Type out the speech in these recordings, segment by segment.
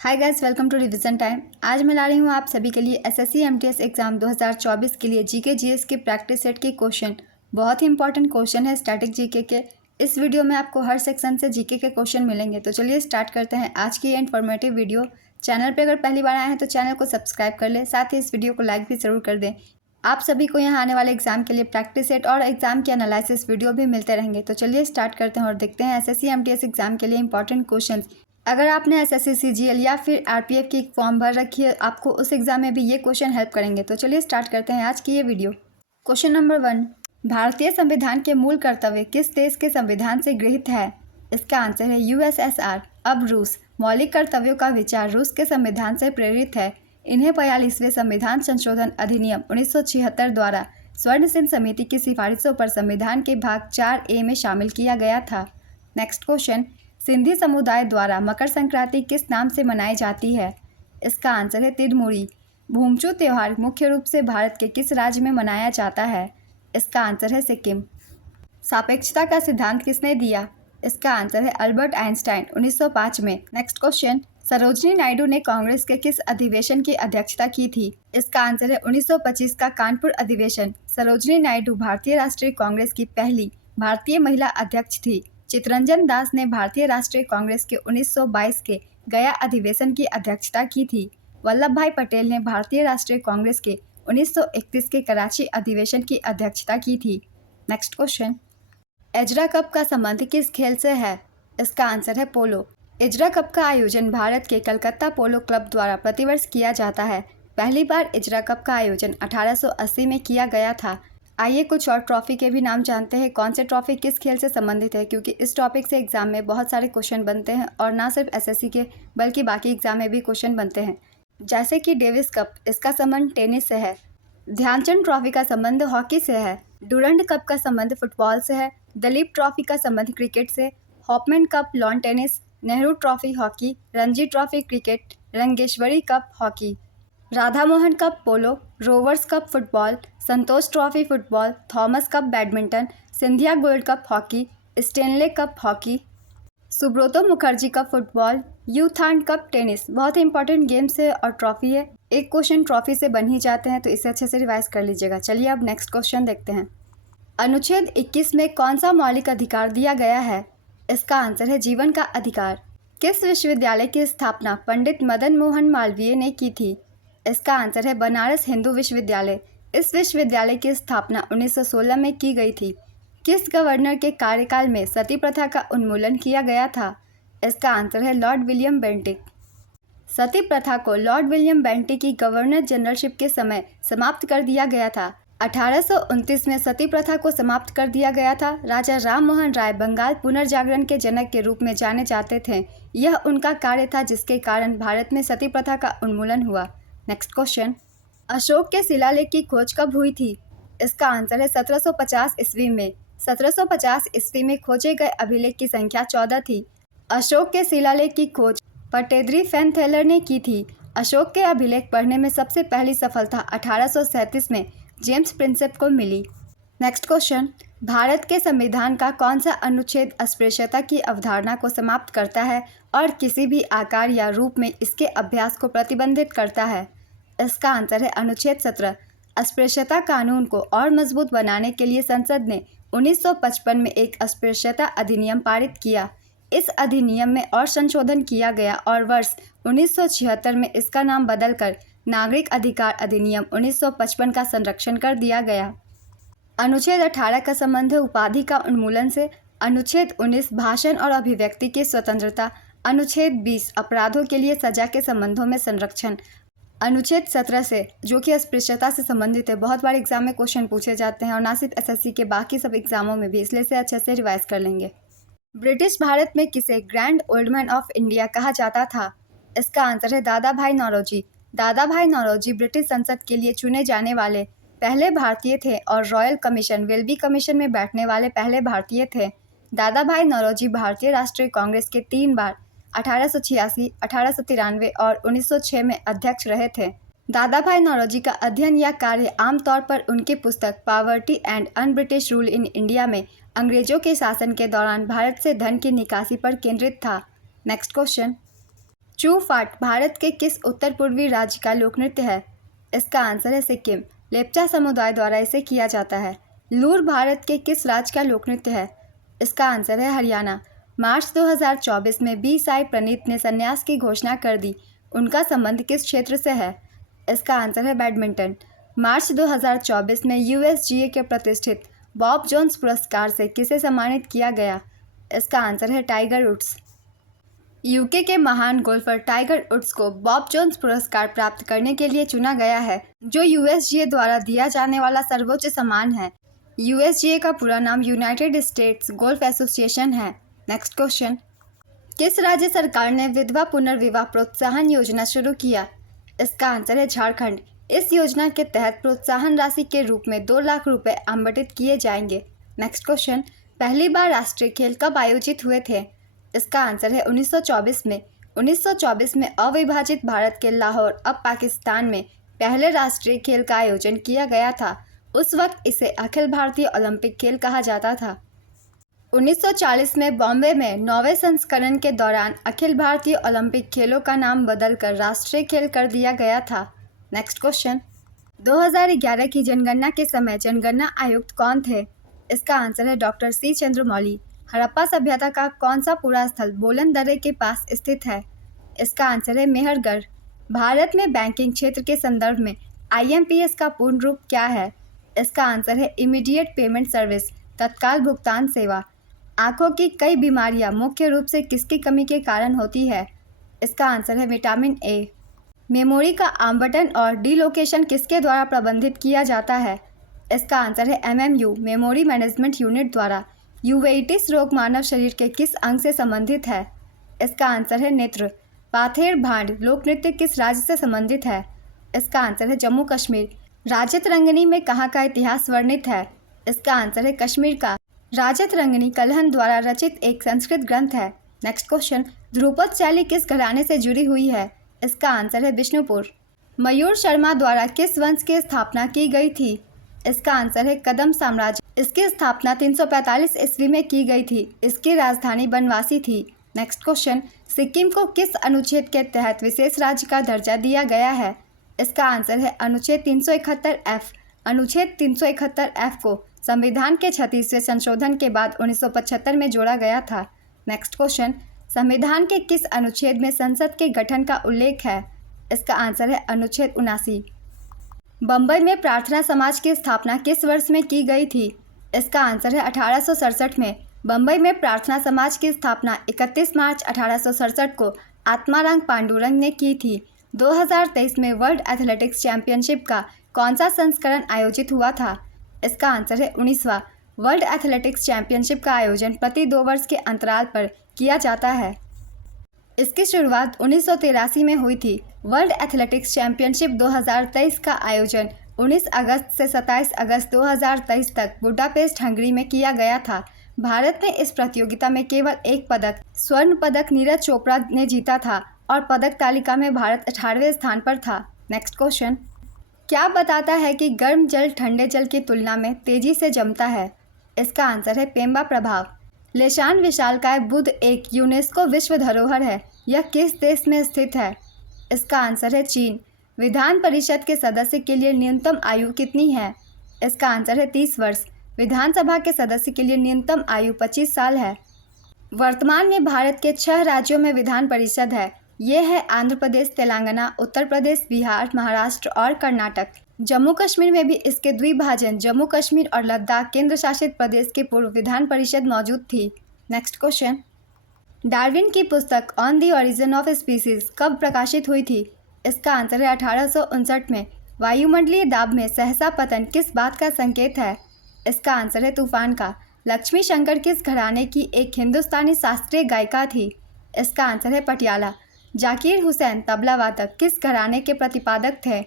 Hi guys, welcome to revision time. आज मैं ला रही हूँ आप सभी के लिए एसएससी एमटीएस एग्जाम 2024 के लिए जीके जीएस के प्रैक्टिस सेट के क्वेश्चन। बहुत ही इंपॉर्टेंट क्वेश्चन है स्टैटिक जीके के। इस वीडियो में आपको हर सेक्शन से जीके के क्वेश्चन मिलेंगे। तो चलिए स्टार्ट करते हैं आज की ये इन्फॉर्मेटिव वीडियो। चैनल पर अगर पहली बार आए हैं तो चैनल को सब्सक्राइब कर लें, साथ ही इस वीडियो को लाइक भी ज़रूर कर दें। आप सभी को यहाँ आने वाले एग्जाम के लिए प्रैक्टिस सेट और एग्जाम के एनालिसिस वीडियो भी मिलते रहेंगे। तो चलिए स्टार्ट करते हैं और देखते हैं एसएससी एमटीएस एग्जाम के लिए इंपॉर्टेंट क्वेश्चन। अगर आपने एसएससी सीजीएल या फिर आरपीएफ की फॉर्म भर रखी है, आपको उस एग्जाम में भी ये क्वेश्चन हेल्प करेंगे। तो चलिए स्टार्ट करते हैं आज की ये वीडियो। क्वेश्चन नंबर 1, भारतीय संविधान के मूल कर्तव्य किस देश के संविधान से गृहीत है? इसका आंसर है यूएसएसआर, अब रूस। मौलिक कर्तव्यों का विचार रूस के संविधान से प्रेरित है। इन्हें 42वें संविधान संशोधन अधिनियम 1976 द्वारा स्वर्ण सिंध समिति की सिफारिशों पर संविधान के भाग 4A में शामिल किया गया था। नेक्स्ट क्वेश्चन, सिंधी समुदाय द्वारा मकर संक्रांति किस नाम से मनाई जाती है? इसका आंसर है तिरमूरी। भूमचू त्यौहार मुख्य रूप से भारत के किस राज्य में मनाया जाता है? इसका आंसर है सिक्किम। सापेक्षता का सिद्धांत किसने दिया? इसका आंसर है अल्बर्ट आइंस्टाइन 1905 में। नेक्स्ट क्वेश्चन, सरोजिनी नायडू ने कांग्रेस के किस अधिवेशन की अध्यक्षता की थी? इसका आंसर है 1925 का कानपुर अधिवेशन। सरोजिनी नायडू भारतीय राष्ट्रीय कांग्रेस की पहली भारतीय महिला अध्यक्ष थी। चित्तरंजन दास ने भारतीय राष्ट्रीय कांग्रेस के 1922 के गया अधिवेशन की अध्यक्षता की थी। वल्लभ भाई पटेल ने भारतीय राष्ट्रीय कांग्रेस के 1931 के कराची अधिवेशन की अध्यक्षता की थी। नेक्स्ट क्वेश्चन, एजरा कप का संबंध किस खेल से है? इसका आंसर है पोलो। एजरा कप का आयोजन भारत के कलकत्ता पोलो क्लब द्वारा प्रतिवर्ष किया जाता है। पहली बार एजरा कप का आयोजन 1880 में किया गया था। आइए कुछ और ट्रॉफी के भी नाम जानते हैं, कौन से ट्रॉफी किस खेल से संबंधित है, क्योंकि इस टॉपिक से एग्जाम में बहुत सारे क्वेश्चन बनते हैं और ना सिर्फ एसएससी के बल्कि बाकी एग्जाम में भी क्वेश्चन बनते हैं। जैसे कि डेविस कप, इसका संबंध टेनिस से है। ध्यानचंद ट्रॉफी का संबंध हॉकी से है। डूरंड कप का संबंध फुटबॉल से है। दलीप ट्रॉफी का संबंध क्रिकेट से। Hopman Cup lawn tennis. Nehru Trophy hockey. Ranji Trophy cricket. Rangeshwari Cup hockey. Radha Mohan Cup polo. Rovers Cup football. Santosh Trophy football. Thomas Cup badminton. Scindia Gold Cup hockey. Stanley Cup hockey. Subroto Mukherjee Cup football. यूथान Cup tennis. बहुत ही important games है और trophy है। एक question trophy से बन ही जाते हैं, तो इसे अच्छे से रिवाइज कर लीजिएगा। चलिए अब नेक्स्ट क्वेश्चन देखते हैं। अनुच्छेद 21 में कौन सा मौलिक अधिकार दिया गया है? इसका आंसर है जीवन का अधिकार। किस विश्वविद्यालय की स्थापना पंडित मदन मोहन मालवीय ने की थी? इसका आंसर है बनारस हिंदू विश्वविद्यालय। इस विश्वविद्यालय की स्थापना 1916 में की गई थी। किस गवर्नर के कार्यकाल में सती प्रथा का उन्मूलन किया गया था? इसका आंसर है लॉर्ड विलियम बेंटिक। सती प्रथा को लॉर्ड विलियम बेंटिक की गवर्नर जनरलशिप के समय समाप्त कर दिया गया था। 1829 में सती प्रथा को समाप्त कर दिया गया था। राजा राम मोहन राय बंगाल पुनर्जागरण के जनक के रूप में जाने जाते थे। यह उनका कार्य था जिसके कारण भारत में सती प्रथा का उन्मूलन हुआ। नेक्स्ट क्वेश्चन, अशोक के शिलालेख की खोज कब हुई थी? इसका आंसर है 1750 ईस्वी में। 1750 ईस्वी में खोजे गए अभिलेख की संख्या 14 थी। अशोक के शिलालेख की खोज पटेद्री फैनथेलर ने की थी। अशोक के अभिलेख पढ़ने में सबसे पहली सफलता 1837 में जेम्स प्रिंसेप को मिली। नेक्स्ट क्वेश्चन, भारत के संविधान का कौन सा अनुच्छेद अस्पृश्यता की अवधारणा को समाप्त करता है और किसी भी आकार या रूप में इसके अभ्यास को प्रतिबंधित करता है? इसका आंसर है अनुच्छेद 17। अस्पृश्यता कानून को और मजबूत बनाने के लिए संसद ने 1955 में एक अस्पृश्यता अधिनियम पारित किया। इस अधिनियम में और संशोधन किया गया और वर्ष 1976 में इसका नाम बदलकर नागरिक अधिकार अधिनियम 1955 का संरक्षण कर दिया गया। अनुच्छेद 18 का संबंध है उपाधि का उन्मूलन से। अनुच्छेद 19 भाषण और अभिव्यक्ति की स्वतंत्रता। अनुच्छेद 20 अपराधों के लिए सजा के संबंधों में संरक्षण। अनुच्छेद 17 से, जो कि अस्पृश्यता से संबंधित है, बहुत बार एग्जाम में क्वेश्चन पूछे जाते हैं और ना सिर्फ एसएससी के बाकी सब एग्जामों में भी, इसलिए इसे अच्छे से रिवाइज कर लेंगे। ब्रिटिश भारत में किसे grand old man of India कहा जाता था? इसका आंसर है दादा भाई नौरोजी। दादा भाई नौरोजी ब्रिटिश संसद के लिए चुने जाने वाले पहले भारतीय थे और रॉयल कमीशन वेल्बी कमीशन में बैठने वाले पहले भारतीय थे। दादा भाई नौरोजी भारतीय राष्ट्रीय कांग्रेस के 3 बार 1886, 1893 और 1906 में अध्यक्ष रहे थे। दादा भाई नौरोजी का अध्ययन या कार्य आमतौर पर उनकी पुस्तक poverty and un British rule in India में अंग्रेजों के शासन के दौरान भारत से धन की निकासी पर केंद्रित था। नेक्स्ट क्वेश्चन, चूफाट भारत के किस उत्तर पूर्वी राज्य का लोक नृत्य है? इसका आंसर है सिक्किम। लेप्चा समुदाय द्वारा इसे किया जाता है। लूर भारत के किस राज्य का लोक नृत्य है? इसका आंसर है हरियाणा। मार्च 2024 में बी साई प्रणीत ने संन्यास की घोषणा कर दी। उनका संबंध किस क्षेत्र से है? इसका आंसर है बैडमिंटन। मार्च 2024 में यूएसजीए के प्रतिष्ठित बॉब जोन्स पुरस्कार से किसे सम्मानित किया गया? इसका आंसर है टाइगर वुड्स। यूके के महान गोल्फर टाइगर वुड्स को बॉब जोन्स पुरस्कार प्राप्त करने के लिए चुना गया है, जो यूएसजीए द्वारा दिया जाने वाला सर्वोच्च सम्मान है। यूएसजीए का पूरा नाम यूनाइटेड स्टेट्स गोल्फ एसोसिएशन है। नेक्स्ट क्वेश्चन, किस राज्य सरकार ने विधवा पुनर्विवाह प्रोत्साहन योजना शुरू किया? इसका आंसर है झारखंड। इस योजना के तहत प्रोत्साहन राशि के रूप में 2 लाख रुपए आवंटित किए जाएंगे। नेक्स्ट क्वेश्चन, पहली बार राष्ट्रीय खेल कब आयोजित हुए थे? इसका आंसर है 1924 में। 1924 में अविभाजित भारत के लाहौर, अब पाकिस्तान में पहले राष्ट्रीय खेल का आयोजन किया गया था। उस वक्त इसे अखिल भारतीय ओलंपिक खेल कहा जाता था। 1940 में बॉम्बे में 9वें संस्करण के दौरान अखिल भारतीय ओलंपिक खेलों का नाम बदलकर राष्ट्रीय खेल कर दिया गया था। नेक्स्ट क्वेश्चन, 2011 की जनगणना के समय जनगणना आयुक्त कौन थे? इसका आंसर है डॉक्टर सी चंद्रमौली। हड़प्पा सभ्यता का कौन सा पूरा स्थल बोलन दर्रे के पास स्थित है? इसका आंसर है मेहरगढ़। भारत में बैंकिंग क्षेत्र के संदर्भ में आईएमपीएस का पूर्ण रूप क्या है? इसका आंसर है इमीडिएट पेमेंट सर्विस, तत्काल भुगतान सेवा। आँखों की कई बीमारियां मुख्य रूप से किसकी कमी के कारण होती है? इसका आंसर है विटामिन ए। मेमोरी का आवंटन और डीलोकेशन किसके द्वारा प्रबंधित किया जाता है? इसका आंसर है एमएमयू, मेमोरी मैनेजमेंट यूनिट द्वारा। यूवेइटिस रोग मानव शरीर के किस अंग से संबंधित है? इसका आंसर है नेत्र। पाथेर भांड लोक नृत्य किस राज्य से संबंधित है? इसका आंसर है जम्मू कश्मीर। राजत रंगनी में कहाँ का इतिहास वर्णित है? इसका आंसर है कश्मीर का। राजत रंगनी कल्हन द्वारा रचित एक संस्कृत ग्रंथ है। नेक्स्ट क्वेश्चन, ध्रुपद शैली किस घराने से जुड़ी हुई है? इसका आंसर है विष्णुपुर। मयूर शर्मा द्वारा किस वंश की स्थापना की गई थी? इसका आंसर है कदम साम्राज्य। इसकी स्थापना 345 ईस्वी में की गई थी। इसकी राजधानी बनवासी थी। नेक्स्ट क्वेश्चन, सिक्किम को किस अनुच्छेद के तहत विशेष राज्य का दर्जा दिया गया है? इसका आंसर है अनुच्छेद 371F। अनुच्छेद 371F को संविधान के 36वें संशोधन के बाद 1975 में जोड़ा गया था। नेक्स्ट क्वेश्चन, संविधान के किस अनुच्छेद में संसद के गठन का उल्लेख है? इसका आंसर है अनुच्छेद 79। बम्बई में प्रार्थना समाज की स्थापना किस वर्ष में की गई थी? इसका आंसर है 1867 में। बम्बई में प्रार्थना समाज की स्थापना 31 मार्च 1867 को आत्माराम पांडुरंग ने की थी। 2023 में वर्ल्ड एथलेटिक्स चैंपियनशिप का कौन सा संस्करण आयोजित हुआ था? इसका आंसर है 19वां। वर्ल्ड एथलेटिक्स चैंपियनशिप का आयोजन प्रति 2 वर्ष के अंतराल पर किया जाता है। इसकी शुरुआत 1983 में हुई थी। वर्ल्ड एथलेटिक्स चैंपियनशिप 2023 का आयोजन 19 अगस्त से 27 अगस्त 2023 तक बुडापेस्ट, हंगरी में किया गया था। भारत ने इस प्रतियोगिता में केवल एक पदक, स्वर्ण पदक नीरज चोपड़ा ने जीता था और पदक तालिका में भारत 18वें स्थान पर था। नेक्स्ट क्वेश्चन, क्या बताता है कि गर्म जल ठंडे जल की तुलना में तेजी से जमता है? इसका आंसर है पेम्बा प्रभाव। लेशान विशालकाय बुद्ध एक यूनेस्को विश्व धरोहर है। यह किस देश में स्थित है? इसका आंसर है चीन। विधान परिषद के सदस्य के लिए न्यूनतम आयु कितनी है? इसका आंसर है 30 वर्ष। विधानसभा के सदस्य के लिए न्यूनतम आयु 25 साल है। वर्तमान में भारत के 6 राज्यों में विधान परिषद है। ये है आंध्र प्रदेश, तेलंगाना, उत्तर प्रदेश, बिहार, महाराष्ट्र और कर्नाटक। जम्मू कश्मीर में भी इसके द्विभाजन जम्मू कश्मीर और लद्दाख केंद्र शासित प्रदेश के पूर्व विधान परिषद मौजूद थी। नेक्स्ट क्वेश्चन, डार्विन की पुस्तक on the origin of species कब प्रकाशित हुई थी? इसका आंसर है 1859 में। वायुमंडलीय दाब में सहसा पतन किस बात का संकेत है? इसका आंसर है तूफान का। लक्ष्मी शंकर किस घराने की एक हिंदुस्तानी शास्त्रीय गायिका थी? इसका आंसर है पटियाला। जाकिर हुसैन तबला वादक किस घराने के प्रतिपादक थे?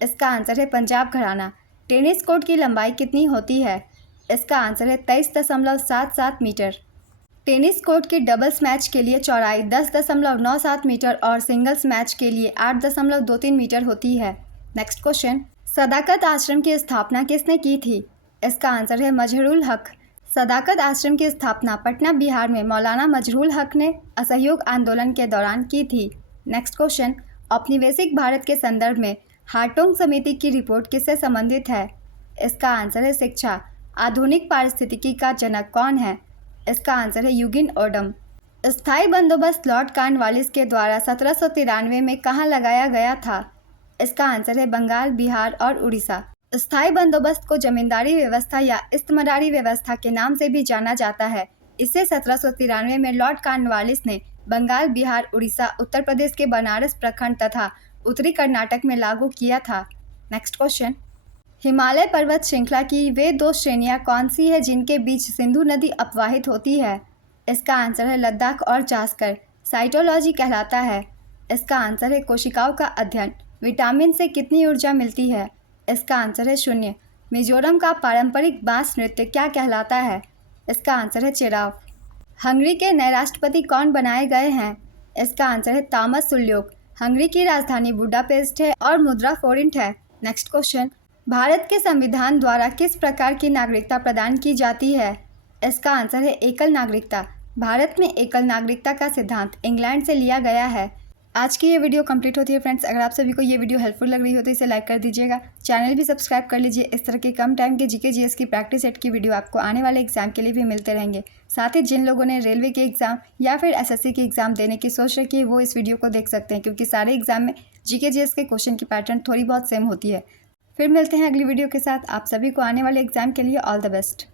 इसका आंसर है पंजाब घराना। टेनिस कोर्ट की लंबाई कितनी होती है? इसका आंसर है 23.77 मीटर। टेनिस कोर्ट की डबल्स मैच के लिए चौड़ाई 10.97 मीटर और सिंगल्स मैच के लिए 8.23 मीटर होती है। नेक्स्ट क्वेश्चन, सदाकत आश्रम की स्थापना किसने की थी? इसका आंसर है मजहरूल हक। सदाकत आश्रम की स्थापना पटना, बिहार में मौलाना मजहरूल हक ने असहयोग आंदोलन के दौरान की थी। नेक्स्ट क्वेश्चन, औपनिवेशिक भारत के संदर्भ में हार्टोंग समिति की रिपोर्ट किससे संबंधित है? इसका आंसर है शिक्षा। आधुनिक पारिस्थितिकी का जनक कौन है? इसका आंसर है यूजिन ओडम। स्थायी बंदोबस्त लॉर्ड कॉर्नवालिस के द्वारा 1793 में कहाँ लगाया गया था? इसका आंसर है बंगाल, बिहार और उड़ीसा। स्थायी बंदोबस्त को जमींदारी व्यवस्था या इस्तमरारी व्यवस्था के नाम से भी जाना जाता है। इसे 1793 में लॉर्ड कॉर्नवालिस ने बंगाल, बिहार, उड़ीसा, उत्तर प्रदेश के बनारस प्रखंड तथा उत्तरी कर्नाटक में लागू किया था। नेक्स्ट क्वेश्चन, हिमालय पर्वत श्रृंखला की वे दो श्रेणियां कौन सी है जिनके बीच सिंधु नदी अपवाहित होती है? इसका आंसर है लद्दाख और जास्कर। साइटोलॉजी कहलाता है। इसका आंसर है कोशिकाओं का अध्ययन। विटामिन से कितनी ऊर्जा मिलती है? इसका आंसर है 0। मिजोरम का पारंपरिक बांस नृत्य क्या कहलाता है? इसका आंसर है चेराव। हंगरी के नए राष्ट्रपति कौन बनाए गए हैं? इसका आंसर है तामस सुल्योक। हंगरी की राजधानी बुडापेस्ट है और मुद्रा फोरिंट है। नेक्स्ट क्वेश्चन, भारत के संविधान द्वारा किस प्रकार की नागरिकता प्रदान की जाती है? इसका आंसर है एकल नागरिकता। भारत में एकल नागरिकता का सिद्धांत इंग्लैंड से लिया गया है। आज की ये वीडियो कंप्लीट होती है फ्रेंड्स। अगर आप सभी को ये वीडियो हेल्पफुल लग रही हो तो इसे लाइक कर दीजिएगा। चैनल भी सब्सक्राइब कर लीजिए। इस तरह के कम टाइम के जीके जीएस की प्रैक्टिस सेट की वीडियो आपको आने वाले एग्जाम के लिए भी मिलते रहेंगे। साथ ही जिन लोगों ने रेलवे के एग्जाम या फिर एसएससी के एग्जाम देने की सोच रखी है वो इस वीडियो को देख सकते हैं, क्योंकि सारे एग्जाम में जीके जीएस के क्वेश्चन की पैटर्न थोड़ी बहुत सेम होती है। फिर मिलते हैं अगली वीडियो के साथ। आप सभी को आने वाले एग्जाम के लिए ऑल द बेस्ट।